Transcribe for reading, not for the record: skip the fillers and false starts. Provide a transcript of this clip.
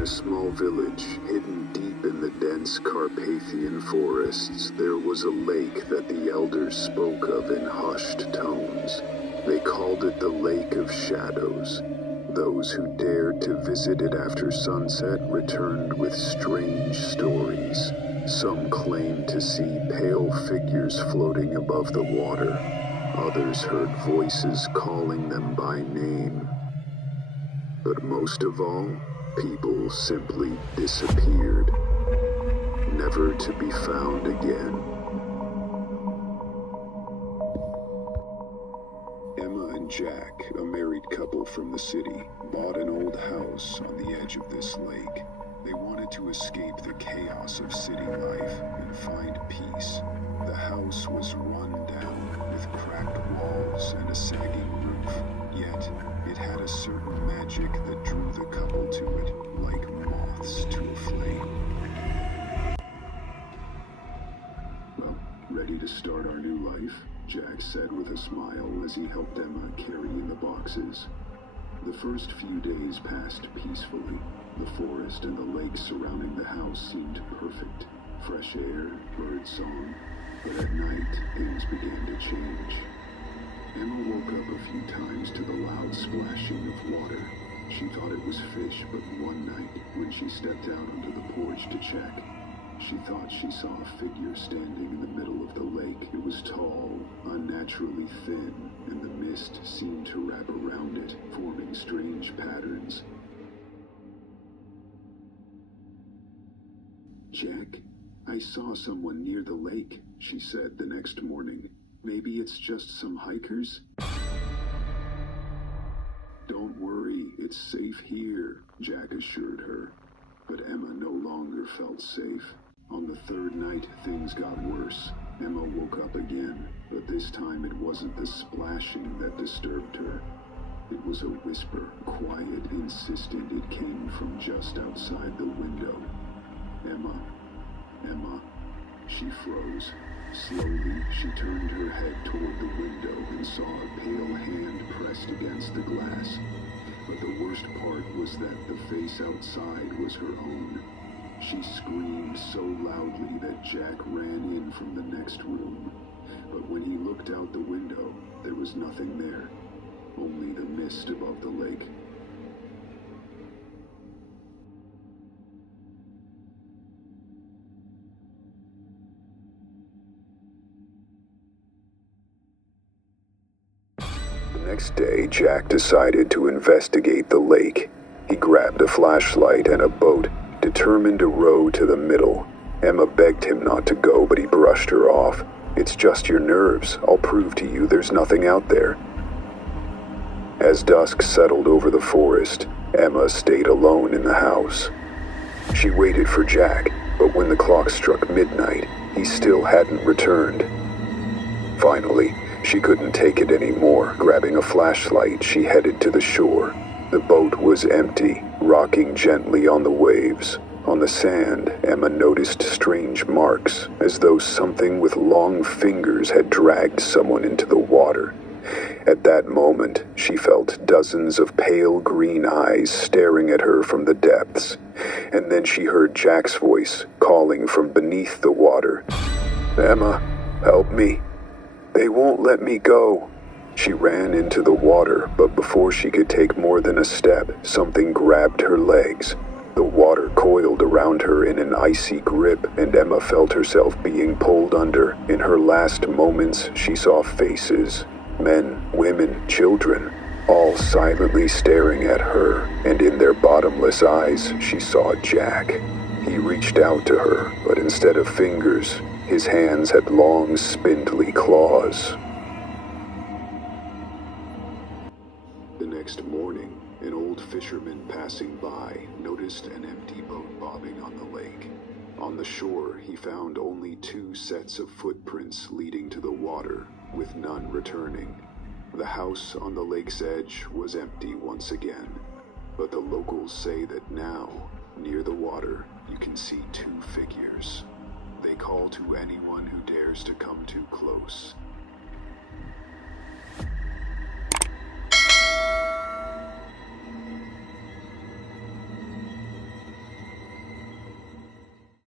In a small village, hidden deep in the dense Carpathian forests, there was a lake that the elders spoke of in hushed tones. They called it the Lake of Shadows. Those who dared to visit it after sunset returned with strange stories. Some claimed to see pale figures floating above the water. Others heard voices calling them by name. But most of all, people simply disappeared, never to be found again. Emma and Jack, a married couple from the city, bought an old house on the edge of this lake. They wanted to escape the chaos of city life and find peace. The house was run down with cracked walls and a sagging roof, yet it had a certain magic that drew the couple to it like moths to a flame. Well, ready to start our new life? Jack said with a smile as he helped Emma carry in the boxes. The first few days passed peacefully. The forest and the lake surrounding the house seemed perfect. Fresh air, bird song. But at night, things began to change. Emma woke up a few times to the loud splashing of water. She thought it was fish, but one night, when she stepped out onto the porch to check, she thought she saw a figure standing in the middle of the lake. It was tall, unnaturally thin, and the mist seemed to wrap around it, forming strange patterns. "Jack, I saw someone near the lake," she said the next morning. "Maybe it's just some hikers?" "Don't worry, it's safe here," Jack assured her. But Emma no longer felt safe. On the third night, things got worse. Emma woke up again, but this time it wasn't the splashing that disturbed her. It was a whisper, quiet, insistent. It came from just outside the window. "Emma, Emma." She froze. Slowly, she turned her head toward the window and saw a pale hand pressed against the glass. But the worst part was that the face outside was her own. She screamed so loudly that Jack ran in from the next room. But when he looked out the window, there was nothing there, only the mist above the lake. The next day, Jack decided to investigate the lake. He grabbed a flashlight and a boat, determined to row to the middle. Emma begged him not to go, but he brushed her off. "It's just your nerves. I'll prove to you there's nothing out there." As dusk settled over the forest, Emma stayed alone in the house. She waited for Jack, but when the clock struck midnight, he still hadn't returned. Finally, she couldn't take it anymore. Grabbing a flashlight, she headed to the shore. The boat was empty, rocking gently on the waves. On the sand, Emma noticed strange marks, as though something with long fingers had dragged someone into the water. At that moment, she felt dozens of pale green eyes staring at her from the depths. And then she heard Jack's voice calling from beneath the water. "Emma, help me. They won't let me go." She ran into the water, but before she could take more than a step, something grabbed her legs. The water coiled around her in an icy grip, and Emma felt herself being pulled under. In her last moments, she saw faces, men, women, children, all silently staring at her, and in their bottomless eyes, she saw Jack. He reached out to her, but instead of fingers, his hands had long, spindly claws. The next morning, an old fisherman passing by noticed an empty boat bobbing on the lake. On the shore, he found only 2 sets of footprints leading to the water, with none returning. The house on the lake's edge was empty once again, but the locals say that now, near the water, you can see 2 figures. They call to anyone who dares to come too close.